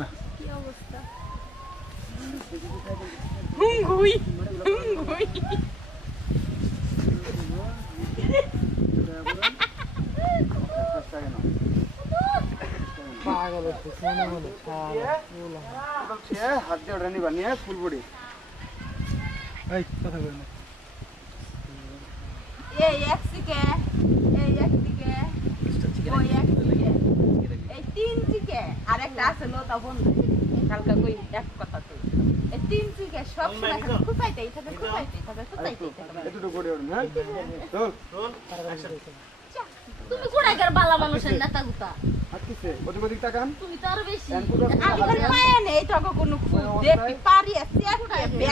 না কি অবস্থা হুঙ্গুই হুঙ্গুই পাগল হচ্ছে মনে মনে হাত দিয়ে ওটা নিবা নিয়ে ফুল বডি এই কথা বল না এই একদিকে ওই একদিকে এই তিন দিকে আরেকটা আছে লতা বন্ধু কালকা কই এক কথা তো এই তিন দিকে সব সময় খুপাইতেই থাকে এতটুকু বডি ওর হ্যাঁ চল তুমি কোড়াইকার বালা মানুষের নেতা গুতা আচ্ছা ওদিক তাকান তুমি তো আর বেশি আমি খালি পায়ে নেই টাকা কোনো খুব দেখি পারি আছে একটা ব্যক্তি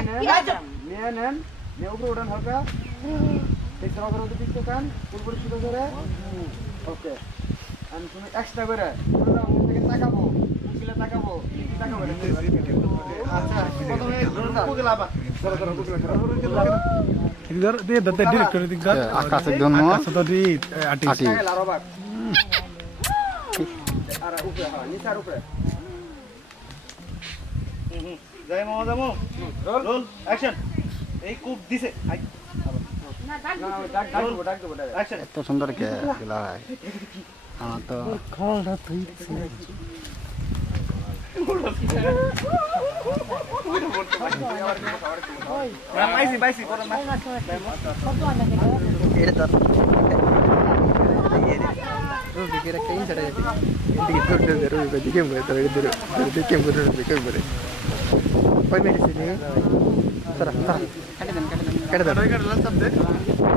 নিয়ে নেন নিয়ে উপরে উঠান হালকা এই সবার ওদিক দিকে তাকান পুরোপুরি শুরু করে ওকে আমি তুমি এক্সট্রা করে পুরো মুখ থেকে তাকাবো মুখগুলো তাকাবো আচ্ছা প্রথমে গুগল আবা ধরো ইধর দে দতে ডিরেক্টর দিকদার আকাশের জন্য আকাশ তো দি আর্টিস্ট আর উপরে হ্যাঁ নিচের উপরে জয় মামা জামো রোল অ্যাকশন এই কুপ দিছে না ডাক দেবো অ্যাকশন এত সুন্দর কে গেলা হ্যাঁ তো খালটা তুই পাইছি এটা তো Ruby kira kain cara jadi. Ini gitu deh Ruby baju game boleh tapi dulu. Jadi game boleh Ruby game boleh. Apa ini di sini? Sarah. Kada dan.